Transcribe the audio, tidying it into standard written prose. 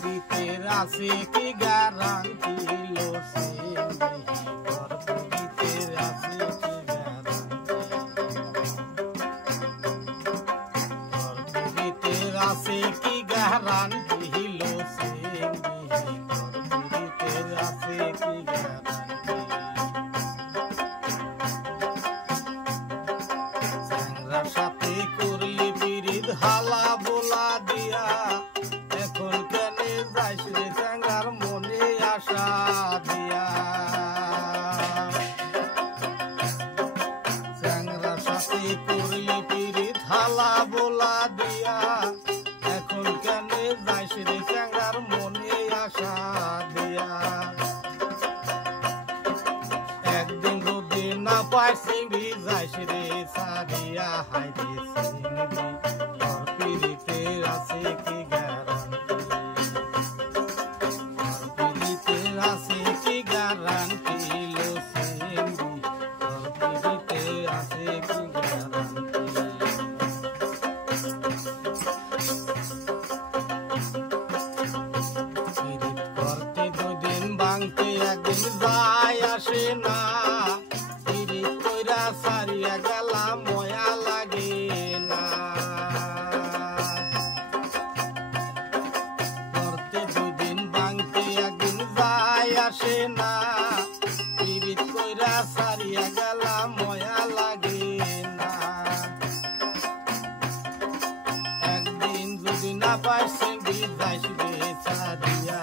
পীড়িতের আছে কি গ্যারান্টি লো সিংহি তোর পীড়িতের আছে কি গ্যারান্টি তোর পীড়িতের আছে কি গ্যারান্টি লো সিংহি তোর পীড়িতের আছে কি গ্যারান্টি স্যাংরার সাথে করলি পীড়িত হালা বোলা দিয়া এখন কেনে যাইস রে স্যাংরার মনে আশা দিয়া স্যাংরার সাথে করলি পীড়িত হালা বোলা দিয়া এখন কেনে যাইস রে স্যাংরার মনে আশা দিয়া একদিন যদি না পাই চিংড়ি যাইস রে সারিয়া হাই রে চিংড়ি তোর পীড়িতের আছে কি গ্যারান্টি তোর পীড়িতের আছে কি গ্যারান্টি লো চিংড়ি তোর পীড়িতের আছে কি গ্যারান্টি পীড়িত করতে দুদিন ভাঙতে একদিন যায় আসে না পীড়িত কইরা সারিয়া গেলাম ময়া লাগে না করতে দুদিন ভাঙতে একদিন যায় আসে না পীড়িত কইরা সারিয়া গেলাম ময়া লাগে না একদিন যদি না পাই চিংড়ি যাইস রে সারিয়া